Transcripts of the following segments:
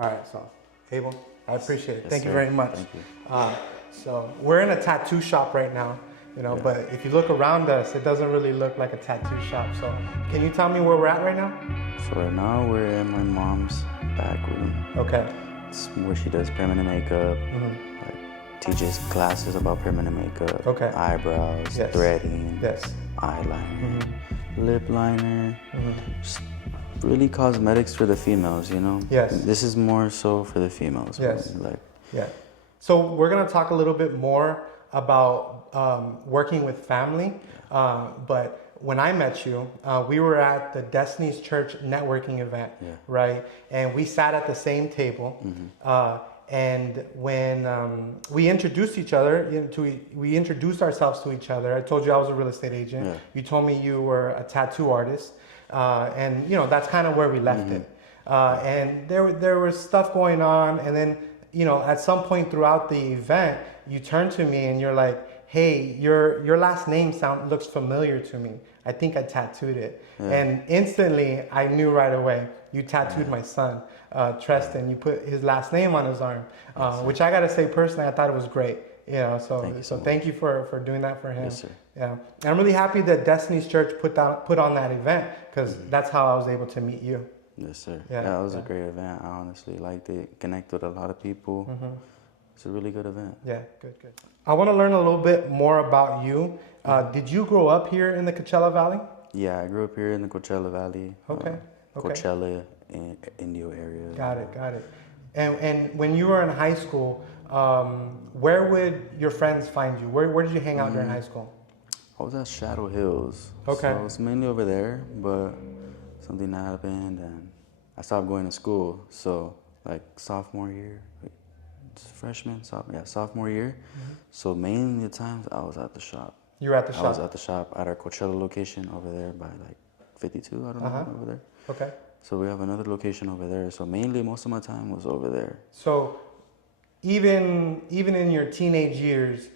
All right, so Abel, I appreciate it. Yes, Thank you sir. very much. Thank you. So we're in a tattoo shop right now, but if you look around us, it doesn't really look like a tattoo shop. So can you tell me where we're at right now? So right now we're in my mom's back room. Okay. It's where she does permanent makeup, like teaches classes about permanent makeup, eyebrows, Yes. threading, Yes. eyeliner, lip liner, just really cosmetics for the females, you know? Yes. This is more so for the females. Yes. Like, Yeah. So we're gonna talk a little bit more about working with family, but when I met you, we were at the Destiny's Church networking event, right? And we sat at the same table. And when we introduced each other, we introduced ourselves to each other. I told you I was a real estate agent. Yeah. You told me you were a tattoo artist, and that's kind of where we left it. And there was stuff going on, and then at some point throughout the event, you turned to me and you're like, "Hey, your last name looks familiar to me. I think I tattooed it." And instantly, I knew right away. You tattooed my son, Treston. You put his last name on his arm, which I gotta say personally, I thought it was great. So thank you for doing that for him. Yes, sir. Yeah, and I'm really happy that Destiny's Church put on that event, because that's how I was able to meet you. Yes, sir. Yeah, it was a great event. I honestly liked it. Connected with a lot of people. It's a really good event. Yeah, good. I want to learn a little bit more about you. Did you grow up here in the Coachella Valley? Yeah, I grew up here in the Coachella Valley. Okay. Coachella in Indio area. Got it. And when you were in high school, where would your friends find you? Where did you hang out during high school? I was at Shadow Hills. Okay. So I was mainly over there, but something happened and I stopped going to school. So like sophomore year, sophomore year. So mainly the times I was at the shop. You were at the shop? I was at the shop at our Coachella location over there by like 52, I don't know, over there. Okay. So we have another location over there. So mainly most of my time was over there. So even in your teenage years,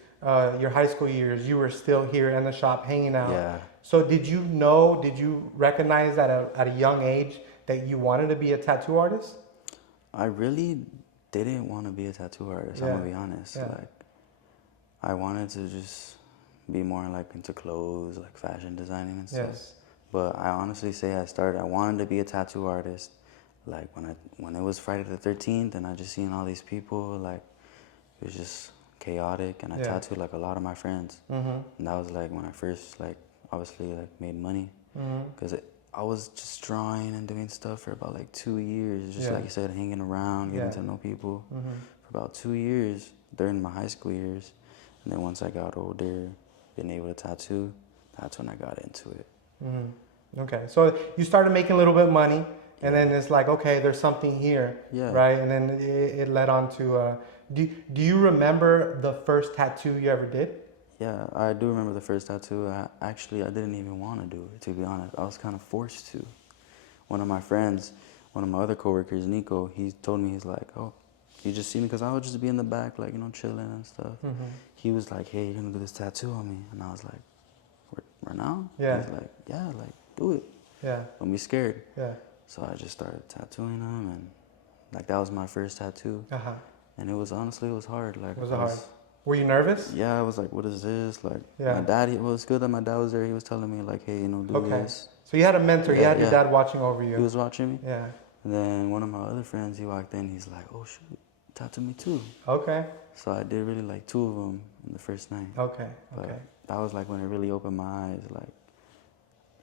your high school years, you were still here in the shop hanging out. Yeah. So did you recognize at a young age that you wanted to be a tattoo artist? I really didn't want to be a tattoo artist, I'm gonna be honest. Yeah. Like, I wanted to just be more like into clothes, like fashion designing and stuff. Yes. But I honestly say I wanted to be a tattoo artist. Like when it was Friday the 13th and I just seen all these people, like it was just chaotic, and I tattooed like a lot of my friends. And that was like when I first obviously made money, because I was just drawing and doing stuff for about like 2 years, just like you said, hanging around, getting to know people for about 2 years during my high school years. And then once I got older, being able to tattoo, that's when I got into it. Okay, so you started making a little bit of money, and then it's like, okay, there's something here, right? And then it led on to, do you remember the first tattoo you ever did? Yeah, I do remember the first tattoo. I didn't even want to do it, to be honest. I was kind of forced to. One of my friends, one of my other coworkers, Nico, he told me, he's like, "Oh, you just see me," because I would just be in the back, like, chilling and stuff. He was like, "Hey, you're going to do this tattoo on me." And I was like, right now? Yeah. He's like, "Yeah, like, do it. Yeah. Don't be scared." Yeah. So I just started tattooing him, and like that was my first tattoo. And it was hard. Like, Was it hard? Were you nervous? Yeah, I was like, "What is this?" Like, my dad, it was good that my dad was there. He was telling me like, "Hey, do this." So you had a mentor. You had your dad watching over you. He was watching me. Yeah. And then one of my other friends, he walked in. He's like, "Oh shoot, tattoo me too." Okay. So I did really like 2 of them in the first night. Okay. But that was like when it really opened my eyes, like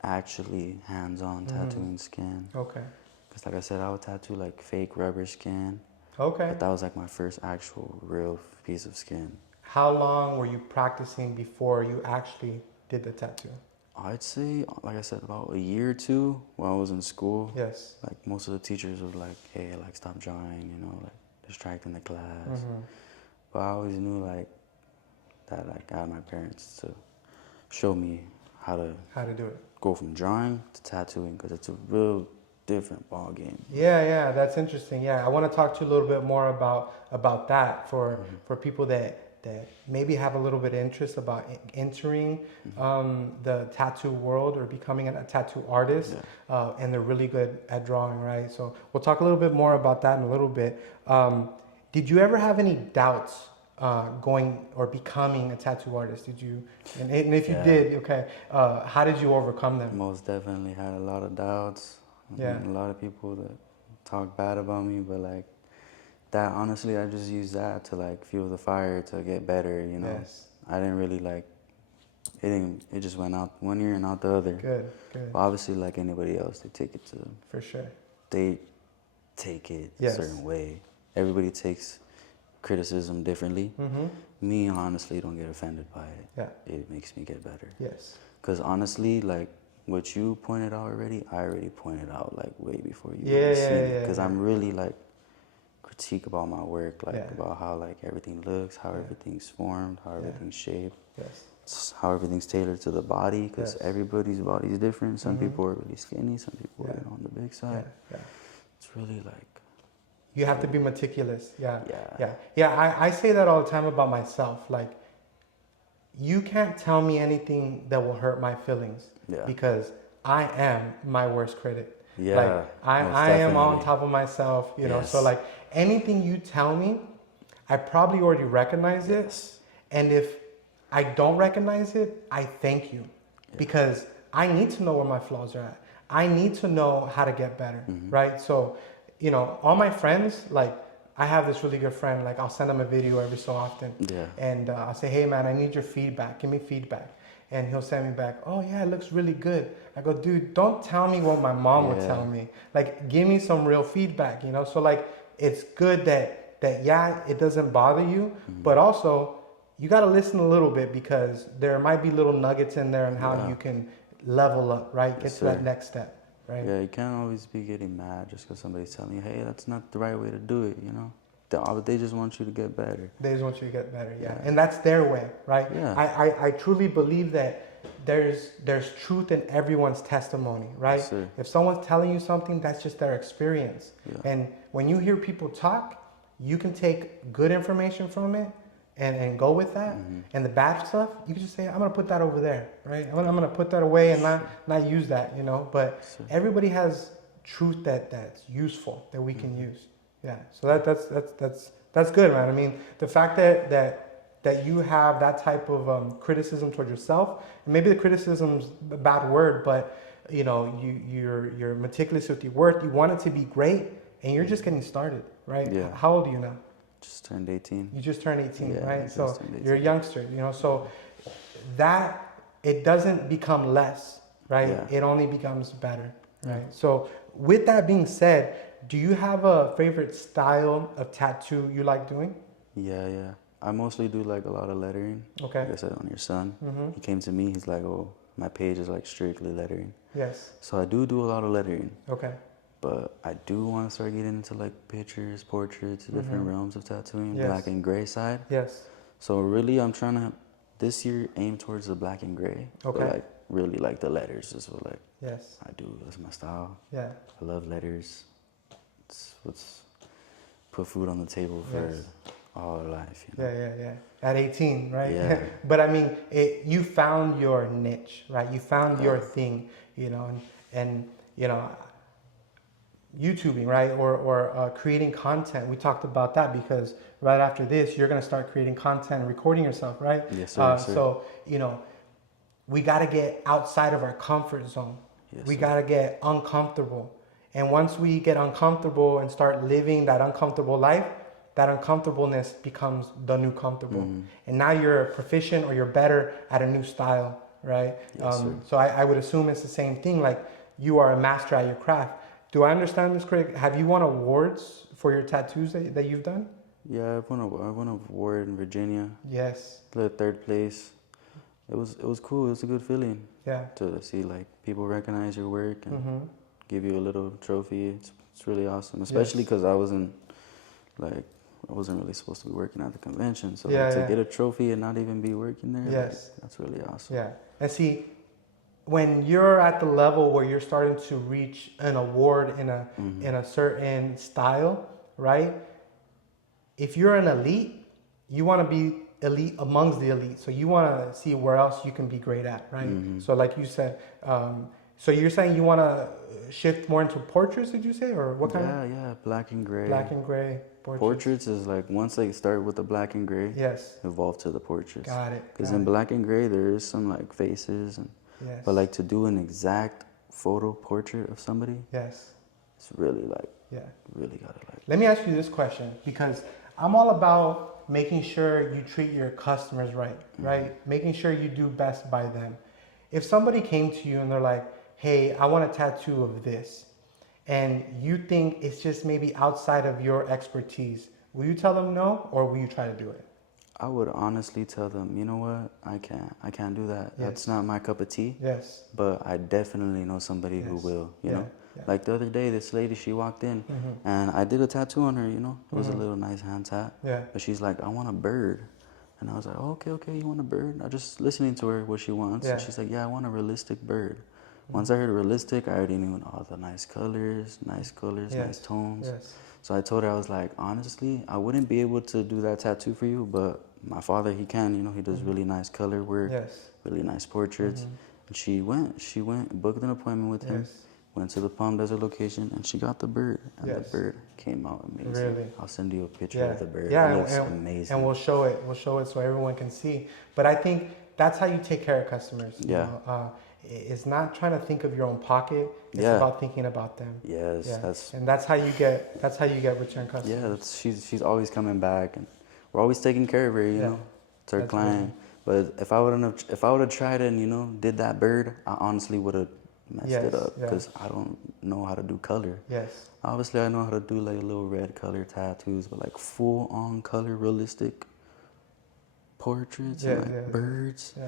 actually hands-on tattooing skin. Okay. Because like I said, I would tattoo like fake rubber skin. Okay. But that was like my first actual real piece of skin. How long were you practicing before you actually did the tattoo? I'd say, like I said, about a year or 2 while I was in school. Yes. Like most of the teachers were like, "Hey, like stop drawing, like distracting the class." But I always knew like that I had my parents to show me how to do it. Go from drawing to tattooing, because it's a real different ball game. Yeah, that's interesting. Yeah, I want to talk to you a little bit more about that for people that that maybe have a little bit of interest about entering the tattoo world or becoming a tattoo artist, and they're really good at drawing, right? So we'll talk a little bit more about that in a little bit. Did you ever have any doubts going or becoming a tattoo artist? Did you? And if you did, okay, how did you overcome them? Most definitely had a lot of doubts. Yeah. A lot of people that talk bad about me, but like that, honestly, I just used that to like fuel the fire to get better, you know. Yes. I didn't really like, it just went out one ear and out the other. Good. But obviously, like anybody else, they take it to, For sure. they take it Yes. a certain way. Everybody takes criticism differently. Me, honestly, don't get offended by it. Yeah. It makes me get better. Yes. Because honestly, like what you pointed out already, I already pointed out like way before you Yeah, even seen yeah, it. Because yeah. I'm really like critique about my work, like Yeah. about how like everything looks, how everything's formed, how everything's shaped, Yes. how everything's tailored to the body. Because Yes. everybody's body is different. Some people are really skinny, some people are on the big side. Yeah. It's really like, You have to be meticulous. Yeah. I say that all the time about myself. Like, you can't tell me anything that will hurt my feelings. Yeah. Because I am my worst critic. Yeah, Like, most I am on definitely. top of myself, you know. Yes. So like anything you tell me, I probably already recognize it. Yes. And if I don't recognize it, I thank you. Because I need to know where my flaws are at. I need to know how to get better, right? So, you know, all my friends, like, I have this really good friend, like, I'll send him a video every so often. Yeah. And I'll say, hey, man, I need your feedback. Give me feedback. And he'll send me back, oh, yeah, it looks really good. I go, dude, don't tell me what my mom would tell me. Like, give me some real feedback, you know? So, like, it's good that it doesn't bother you, but also you got to listen a little bit because there might be little nuggets in there and how you can level up, right? Get to that next step, right? Yeah, you can't always be getting mad just because somebody's telling you, hey, that's not the right way to do it, you know? They just want you to get better. They just want you to get better, and that's their way, right? Yeah. I truly believe that there's truth in everyone's testimony, right? Yes, sir. If someone's telling you something, that's just their experience. Yeah. And when you hear people talk, you can take good information from it and go with that. And the bad stuff, you can just say, I'm gonna put that over there, right? I'm gonna put that away and not use that, you know. But everybody has truth that's useful that we can use. Yeah. So that's good, man. I mean, the fact that you have that type of criticism toward yourself, and maybe the criticism's a bad word, but you know, you're meticulous with your work. You want it to be great, and you're just getting started, right? Yeah. How old are you now? Just turned 18. You just turned 18, Yeah, right? just So turned 18. you're a youngster, you know. So that it doesn't become less, right? Yeah. It only becomes better, right? So with that being said, do you have a favorite style of tattoo you like doing? Yeah. I mostly do like a lot of lettering. Okay. Like I said, on your son. He came to me, he's like, oh, my page is like strictly lettering. Yes. So I do a lot of lettering. Okay. But I do want to start getting into like pictures, portraits, different realms of tattooing, Yes. black and gray side. Yes. So really, I'm trying to this year aim towards the black and gray. Okay. But like really like the letters is what like Yes. I do. That's my style. Yeah. I love letters. It's what's put food on the table for all life. You know? Yeah. At 18, right? Yeah. But I mean, you found your niche, right? You found your thing, you know, and you know, YouTubing, right? Or creating content. We talked about that because right after this, you're going to start creating content and recording yourself, right? Yes, sir. Yes, sir. So, you know, we got to get outside of our comfort zone. Yes, we sir. got to get uncomfortable. And once we get uncomfortable and start living that uncomfortable life, that uncomfortableness becomes the new comfortable. And now you're proficient or you're better at a new style, right? Yes, sir. So I would assume it's the same thing. Like, you are a master at your craft. Do I understand this correct? Have you won awards for your tattoos that you've done? Yeah, I won an award in Virginia. Yes. The third place. It was cool. It was a good feeling. Yeah. To see like people recognize your work and give you a little trophy. It's really awesome. Especially because I wasn't really supposed to be working at the convention. So to get a trophy and not even be working there, Yes. like, that's really awesome. Yeah. And see, when you're at the level where you're starting to reach an award in a certain style, right? If you're an elite, you want to be elite amongst the elite. So you want to see where else you can be great at, right? So like you said, so you're saying you want to shift more into portraits, did you say? Or what kind of? Yeah, black and gray. Black and gray portraits. Portraits is like, once they start with the black and gray, Yes. evolve to the portraits. Got it. Because in black and gray, there is some like faces, and yes. But like to do an exact photo portrait of somebody, yes, it's really like, yeah, really gotta like. Let me ask you this question, because I'm all about making sure you treat your customers right, right? Making sure you do best by them. If somebody came to you and they're like, hey, I want a tattoo of this, and you think it's just maybe outside of your expertise, will you tell them no, or will you try to do it? I would honestly tell them, you know what, I can't do that. Yes. That's not my cup of tea. Yes. But I definitely know somebody who will, you know? Yeah. Like the other day, this lady, she walked in, and I did a tattoo on her, you know? It was a little nice hand tat. Yeah. But she's like, I want a bird. And I was like, oh, okay, you want a bird? I just listening to her, what she wants. Yeah. And she's like, yeah, I want a realistic bird. Once I heard realistic, I already knew all the nice colors, nice tones. Yes. So I told her, I was like, honestly, I wouldn't be able to do that tattoo for you, but my father, he can, you know, he does really nice color work, really nice portraits. And she went, booked an appointment with him, went to the Palm Desert location, and she got the bird. And the bird came out amazing. Really? I'll send you a picture of the bird. Yeah, it looks amazing. And we'll show it so everyone can see. But I think that's how you take care of customers. Yeah. You know? It's not trying to think of your own pocket. It's about thinking about them. Yes, yeah. That's how you get return customers. Yeah, she's always coming back, and we're always taking care of her. You know, it's our client. But if I would have tried it and, you know, did that bird, I honestly would have messed it up, because I don't know how to do color. Yes. Obviously, I know how to do like little red color tattoos, but like full on color realistic portraits and like birds. Yeah.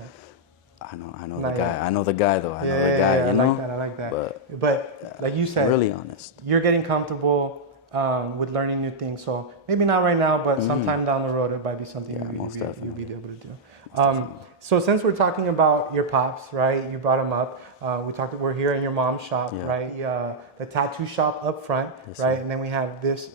I know the guy. I know the guy though. I know the guy. You know. I like that. But like you said, really honest. You're getting comfortable with learning new things. So maybe not right now, but sometime down the road, it might be something you'll be able to do. So since we're talking about your pops, right? You brought him up. We're here in your mom's shop, right? The tattoo shop up front, right? And then we have this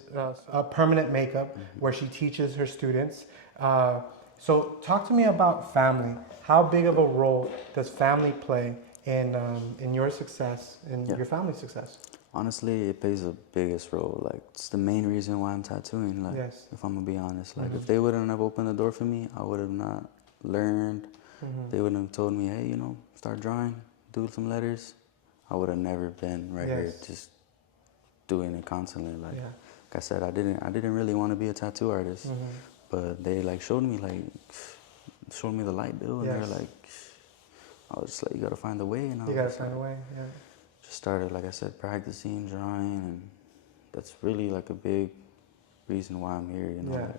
permanent makeup where she teaches her students. So talk to me about family. How big of a role does family play in your success, in your family's success? Honestly, it plays the biggest role. Like, it's the main reason why I'm tattooing. Like, if I'm gonna be honest, like if they wouldn't have opened the door for me, I would have not learned. They wouldn't have told me, hey, you know, start drawing, do some letters. I would have never been right here just doing it constantly. Like I said, I didn't really want to be a tattoo artist, but they like showed me the light bill, and they're like, I was just like, you gotta find a way, and you gotta find a way. Just started, like I said, practicing drawing, and that's really like a big reason why I'm here. You know,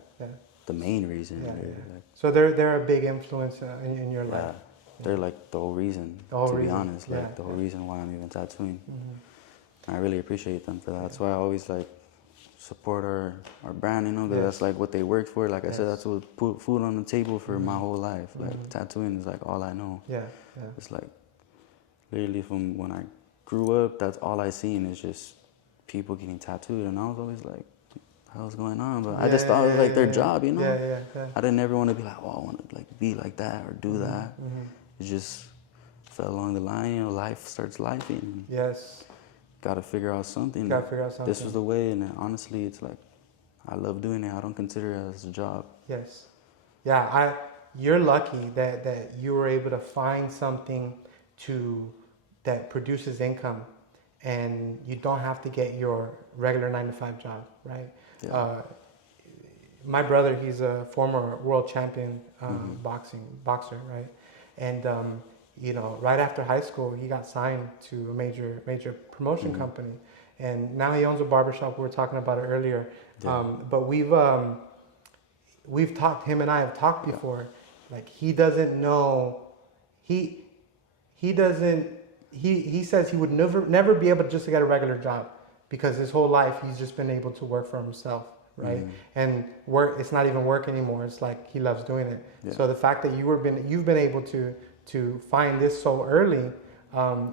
the main reason. Like, so they're a big influence in your life. They're like the whole reason. To be honest, like the whole reason why I'm even tattooing. And I really appreciate them for that. That's why I always like support our brand, you know, because that's like what they worked for. Like I said, that's what put food on the table for my whole life. Like tattooing is like all I know. It's like literally from when I grew up, that's all I seen is just people getting tattooed, and I was always like, what the hell's going on? But I just thought it was like their job, you know. I didn't ever want to be like, oh, I want to like be like that or do that. It just fell along the line, you know. Life starts lifing. Got to figure out something. This was the way, and honestly, it's like, I love doing it. I don't consider it as a job. You're lucky that you were able to find something that produces income, and you don't have to get your regular 9-to-5 job, right? My brother, he's a former world champion boxer, right? And you know, right after high school, he got signed to a major promotion company, and now he owns a barbershop. We were talking about it earlier, but we've talked. Him and I have talked before. Like, he doesn't know. He says he would never be able just to get a regular job, because his whole life he's just been able to work for himself, right? And work, it's not even work anymore. It's like he loves doing it. So the fact that you've been able to find this so early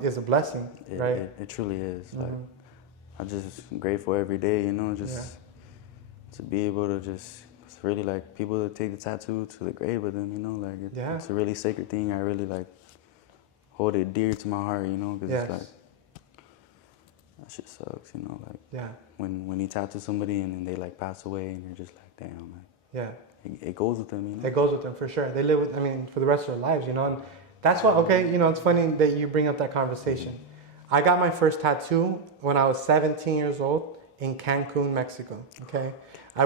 is a blessing, right? It truly is. Like, I'm just grateful every day, you know, just to be able to just, it's really like people that take the tattoo to the grave with them, you know, like it's a really sacred thing. I really like hold it dear to my heart, you know, because it's like, that shit sucks, you know, like when you tattoo somebody and then they like pass away and you're just like, damn, like, it goes with them, you know. It goes with them for sure. They live with, I mean, for the rest of their lives, you know, and that's what, okay, you know, it's funny that you bring up that conversation. I got my first tattoo when I was 17 years old in Cancun, Mexico, okay? My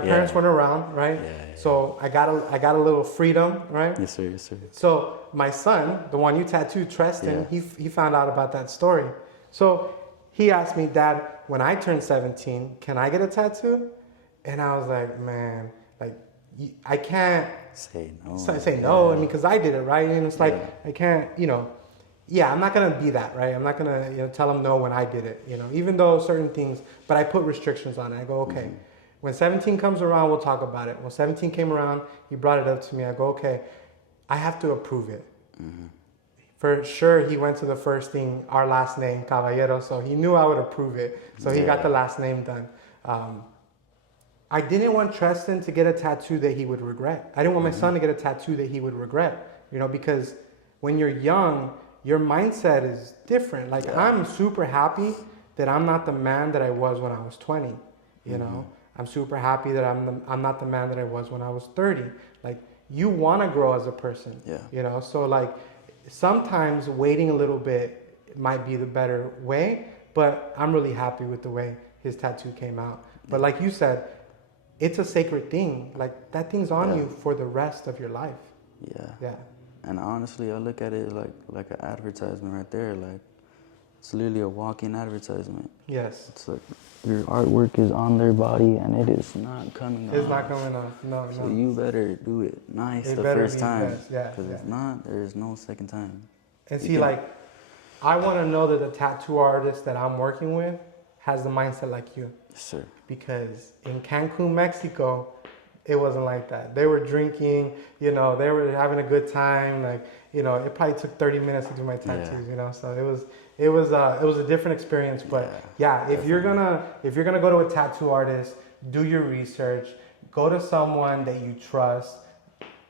parents weren't around, right? So I got a little freedom, right? Yes, sir, yes, sir. So my son, the one you tattooed, Treston, he found out about that story. So he asked me, Dad, when I turn 17, can I get a tattoo? And I was like, man, like, I can't say no. Say no, I mean, because I did it, right? And it's like, I can't, you know, I'm not going to be that, right? I'm not going to, you know, tell him no when I did it, you know, even though certain things, but I put restrictions on it. I go, okay, when 17 comes around, we'll talk about it. When 17 came around, he brought it up to me. I go, okay, I have to approve it. For sure, he went to the first thing, our last name, Caballero, so he knew I would approve it. So he got the last name done. I didn't want Treston to get a tattoo that he would regret. I didn't want my son to get a tattoo that he would regret, you know, because when you're young, your mindset is different. Like, I'm super happy that I'm not the man that I was when I was 20, you know. I'm super happy that I'm not the man that I was when I was 30. Like, you want to grow as a person, you know. So, like, sometimes waiting a little bit might be the better way, but I'm really happy with the way his tattoo came out. But like you said, it's a sacred thing. Like, that thing's on you for the rest of your life. Yeah. And honestly, I look at it like an advertisement right there. Like, it's literally a walking advertisement. Yes. It's like your artwork is on their body and it is not coming off. It's not coming off. No. So you better do it nice the first time. Because if not, there's no second time. And see, like, I want to know that the tattoo artist that I'm working with has the mindset like you. Yes, sir. Because in Cancun, Mexico, it wasn't like that. They were drinking, you know, they were having a good time. Like, you know, it probably took 30 minutes to do my tattoos, you know. So it was a different experience. But if you're gonna go to a tattoo artist, do your research. Go to someone that you trust.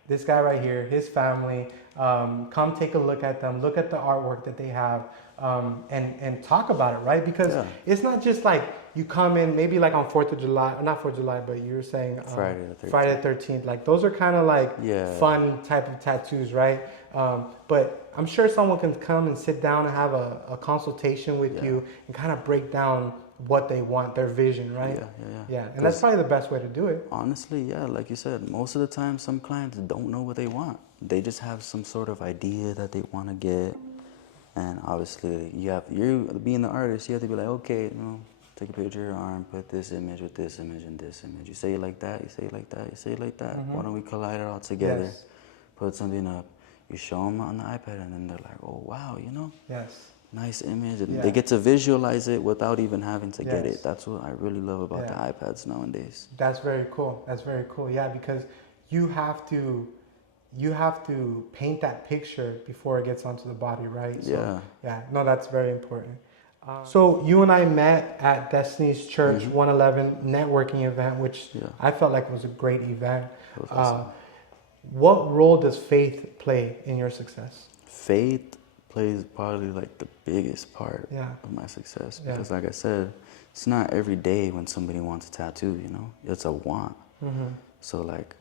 This guy right here, his family. Come take a look at them. Look at the artwork that they have, and talk about it, right? Because it's not just like you come in, maybe like on 4th of July, not 4th of July, but you were saying Friday the 13th. Like, those are kind of like fun type of tattoos, right? But I'm sure someone can come and sit down and have a consultation with you and kind of break down what they want, their vision, right? Yeah. And that's probably the best way to do it. Honestly, like you said, most of the time, some clients don't know what they want. They just have some sort of idea that they want to get. And obviously, you being the artist, you have to be like, okay, you know, take a picture of your arm, put this image with this image and this image. You say it like that, you say it like that, you say it like that. Why don't we collide it all together? Put something up. You show them on the iPad, and then they're like, oh, wow, you know? Nice image. And they get to visualize it without even having to get it. That's what I really love about the iPads nowadays. That's very cool. That's very cool. Yeah, because you have to paint that picture before it gets onto the body, right? So, no, that's very important. So you and I met at Destiny's Church 111 networking event, which I felt like was a great event. Awesome. What role does faith play in your success? Faith plays probably like the biggest part of my success, because like I said, it's not every day when somebody wants a tattoo, you know, it's a want. So like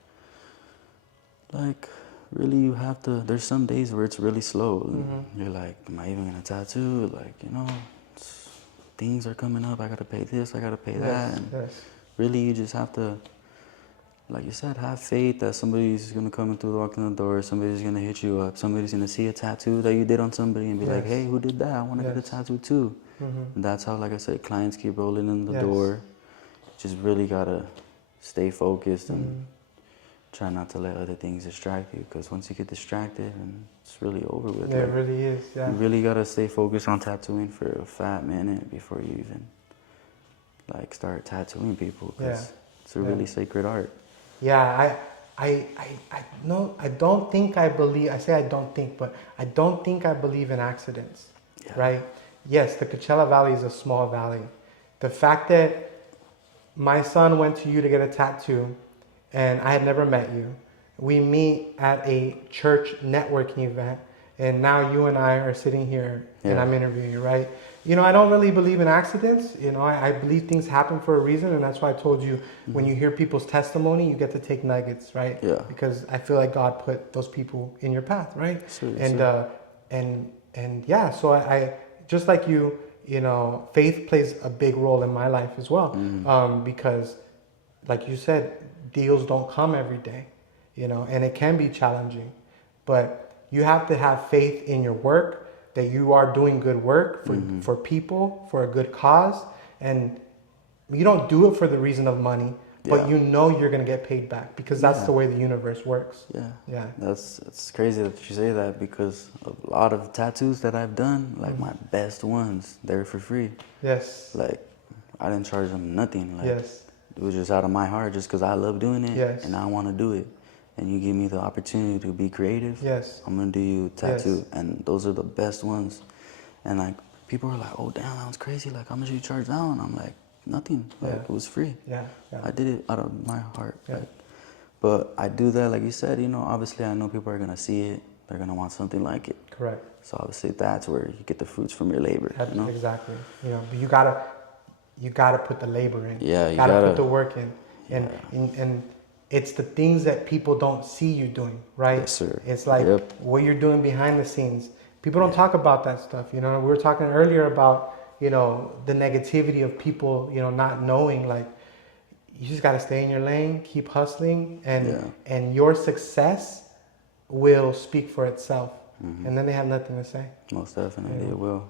really you have to, there's some days where it's really slow. You're like, am I even gonna tattoo? Like, you know, things are coming up, I gotta pay this, I gotta pay that. And really you just have to, like you said, have faith that somebody's gonna come in walking the door, somebody's gonna hit you up, somebody's gonna see a tattoo that you did on somebody and be like, hey, who did that? I wanna get a tattoo too. And that's how, like I said, clients keep rolling in the door. Just really gotta stay focused and try not to let other things distract you, because once you get distracted, and it's really over with. It really is, You really gotta stay focused on tattooing for a fat minute before you even like start tattooing people, because it's a really sacred art. I don't think I believe, I say I don't think, but I don't think I believe in accidents, right? Yes, the Coachella Valley is a small valley. The fact that my son went to you to get a tattoo, and I had never met you. We meet at a church networking event, and now you and I are sitting here, and I'm interviewing you, right? You know, I don't really believe in accidents. You know, I believe things happen for a reason, and that's why I told you when you hear people's testimony, you get to take nuggets, right? Yeah. Because I feel like God put those people in your path, right? Sure, and sure. And yeah, so I just like you know, faith plays a big role in my life as well, because, like you said, deals don't come every day, you know, and it can be challenging, but you have to have faith in your work, that you are doing good work for people, for a good cause, and you don't do it for the reason of money, but you know you're going to get paid back, because that's the way the universe works. Yeah. It's crazy that you say that, because a lot of tattoos that I've done, like my best ones, they're for free. Yes. Like, I didn't charge them nothing. Like, Yes. it was just out of my heart, just because I love doing it, and I want to do it. And you give me the opportunity to be creative. Yes. I'm gonna do you a tattoo, and those are the best ones. And like, people are like, "Oh damn, that was crazy! Like, how much did you charge that one?" I'm like, "Nothing. Like, it was free. I did it out of my heart." Like, but I do that, like you said. You know, obviously, I know people are gonna see it. They're gonna want something like it. Correct. So obviously, that's where you get the fruits from your labor. You know? Exactly. You know, but you gotta put the labor in. Yeah, you gotta put the work in, and it's the things that people don't see you doing, right? Yes, sir. It's like what you're doing behind the scenes. People don't talk about that stuff. You know, we were talking earlier about, you know, the negativity of people, you know, not knowing. Like, you just gotta stay in your lane, keep hustling, and your success will speak for itself. And then they have nothing to say. Most definitely, it will.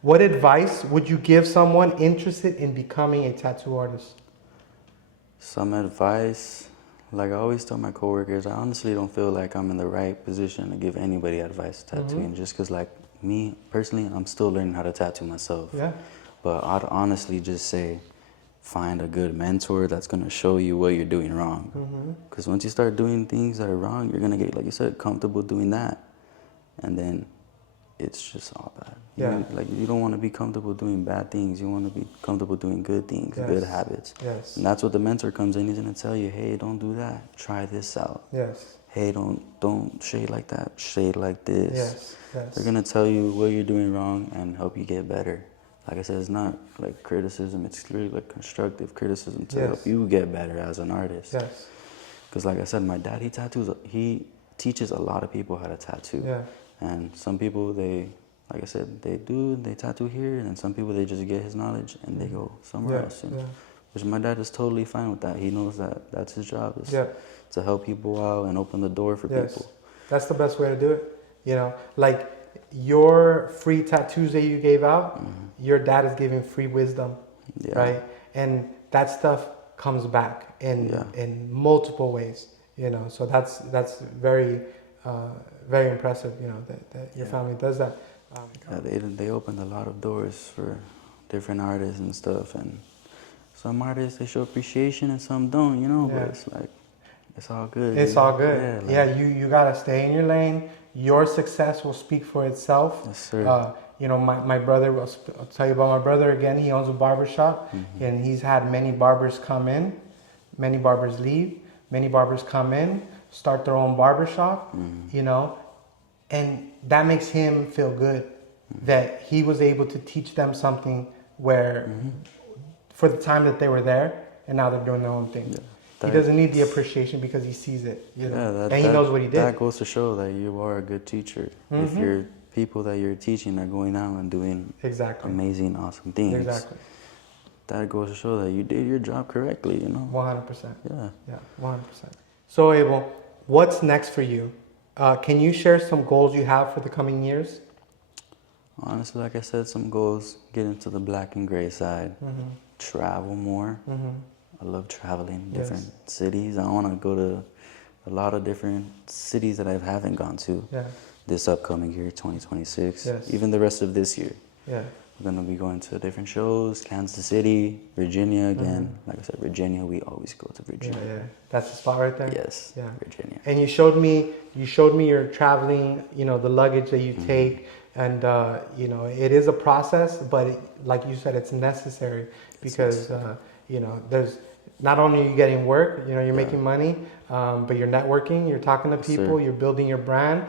What advice would you give someone interested in becoming a tattoo artist? Some advice, like I always tell my coworkers, I honestly don't feel like I'm in the right position to give anybody advice tattooing, just because, like, me personally, I'm still learning how to tattoo myself. But I'd honestly just say, find a good mentor that's going to show you what you're doing wrong. Because once you start doing things that are wrong, you're going to get, like you said, comfortable doing that. And then it's just all bad. You don't want to be comfortable doing bad things. You want to be comfortable doing good things, good habits. And that's what the mentor comes in. He's going to tell you, hey, don't do that. Try this out. Hey, don't shade like that. Shade like this. They're going to tell you what you're doing wrong and help you get better. Like I said, it's not like criticism. It's really like constructive criticism to help you get better as an artist. Because like I said, my dad, he teaches a lot of people how to tattoo. And some people, like I said, they tattoo here, and then some people, they just get his knowledge and they go somewhere else, you know? Which my dad is totally fine with that. He knows that that's his job, is to help people out and open the door for people. That's the best way to do it. You know, like your free tattoos that you gave out, your dad is giving free wisdom, right? And that stuff comes back in multiple ways, you know? So that's very, very impressive, you know, that your family does that. They opened a lot of doors for different artists and stuff, and some artists, they show appreciation and some don't, you know, but it's like, it's all good. It's all good. You gotta stay in your lane. Your success will speak for itself. Yes, sir. You know, my brother, I'll tell you about my brother again. He owns a barbershop, and he's had many barbers come in, many barbers leave, many barbers come in, start their own barbershop, you know, and that makes him feel good that he was able to teach them something where for the time that they were there, and now they're doing their own thing. He doesn't need the appreciation because he sees it, you know, and he knows what he did. That goes to show that you are a good teacher. If your people that you're teaching are going out and doing amazing, awesome things, that goes to show that you did your job correctly, you know? 100%. Yeah, 100%. So Abel, what's next for you? Can you share some goals you have for the coming years? Honestly, like I said, some goals, get into the black and gray side, travel more. I love traveling different cities. I want to go to a lot of different cities that I haven't gone to this upcoming year, 2026, even the rest of this year. We're going to be going to different shows, Kansas City, Virginia again. Like I said, Virginia, we always go to Virginia. That's the spot right there? Yes, Virginia. And you showed me your traveling, you know, the luggage that you take. And, you know, it is a process, but like you said, it's necessary because, you know, there's not only are you getting work, you know, you're making money, but you're networking, you're talking to people, you're building your brand.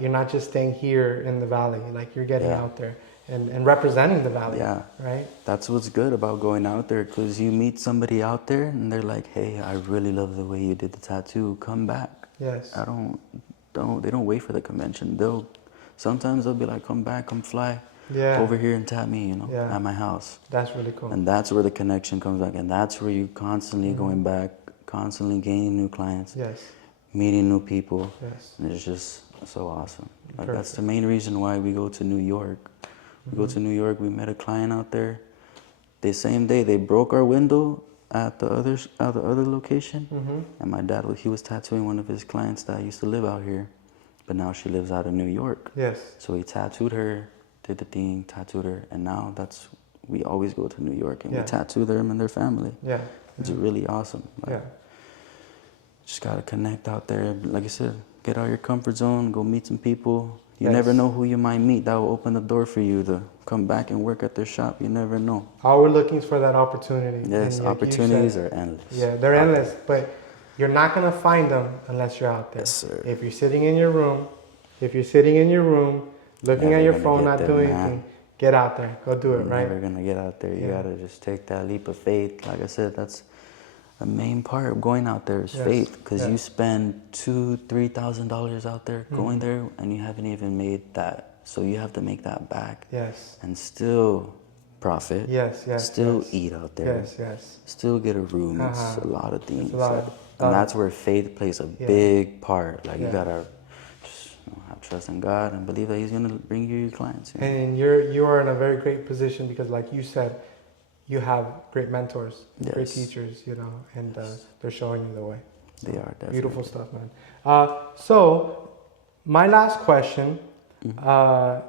You're not just staying here in the valley, like you're getting out there and representing the valley. Yeah. Right. That's what's good about going out there, because you meet somebody out there and they're like, hey, I really love the way you did the tattoo. Come back. Yes. They don't wait for the convention. Sometimes they'll be like, come back, come fly. Yeah. Over here and tap me, you know, at my house. That's really cool. And that's where the connection comes back. And that's where you constantly going back, constantly gaining new clients. Yes. Meeting new people. Yes. And it's just so awesome. Like that's the main reason why we go to New York. We go to New York, we met a client out there. The same day they broke our window at the other location. And my dad, he was tattooing one of his clients that used to live out here. But now she lives out of New York. Yes. So he tattooed her, did the thing, tattooed her, and now we always go to New York and we tattoo them and their family. Yeah. It's really awesome. Like, just gotta connect out there. Like I said, get out of your comfort zone, go meet some people. You never know who you might meet. That will open the door for you to come back and work at their shop. You never know. All we're looking for that opportunity. Yes, opportunities are endless. Yeah, they're endless, but you're not gonna find them unless you're out there. Yes, sir. If you're sitting in your room, looking at your phone, not doing anything, get out there. Go do it, right? You're never going to get out there. You got to just take that leap of faith. Like I said, that's a main part of going out there is faith. Because you spend $2,000-$3,000 out there going there and you haven't even made that. So you have to make that back. Yes. And still profit. Yes, yes. Still eat out there. Yes, yes. Still get a room. It's a lot of things. And that's where faith plays a big part. Like you got to have trust in God and believe that He's going to bring you your clients. You know? And you are in a very great position because, like you said, you have great mentors, great teachers, you know, and they're showing you the way. They are, definitely. Beautiful stuff, man. So my last question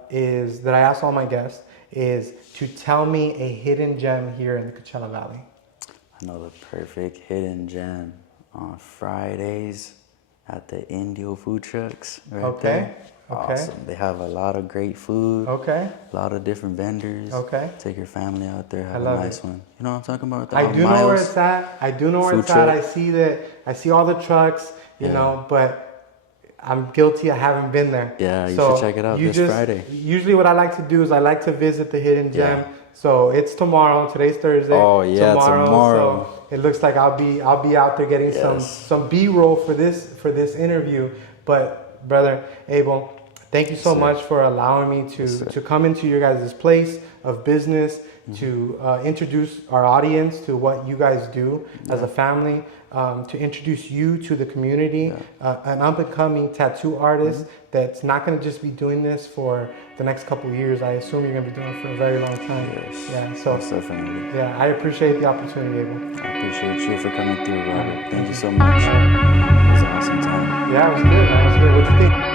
is that I ask all my guests is to tell me a hidden gem here in the Coachella Valley. I know the perfect hidden gem on Fridays at the Indio food trucks right there. Awesome. They have a lot of great food. A lot of different vendors. Take your family out there, have a nice one. You know what I'm talking about? I do know where it's at. I see all the trucks, you know, but I'm guilty. I haven't been there. Yeah, you should check it out this Friday. Usually what I like to do is I like to visit the hidden gem. So it's tomorrow. Today's Thursday. Oh yeah, tomorrow. So it looks like I'll be out there getting some B-roll for this interview. But brother Abel, thank you so much for allowing me to come into your guys' place of business, to introduce our audience to what you guys do as a family, to introduce you to the community, an up-and-coming tattoo artist that's not going to just be doing this for the next couple of years. I assume you're going to be doing it for a very long time. Yes. Yeah. So definitely. Yeah, I appreciate the opportunity, Abel. I appreciate you for coming through, Robert. Thank you so much. It was an awesome time. Yeah, it was good. What do you think?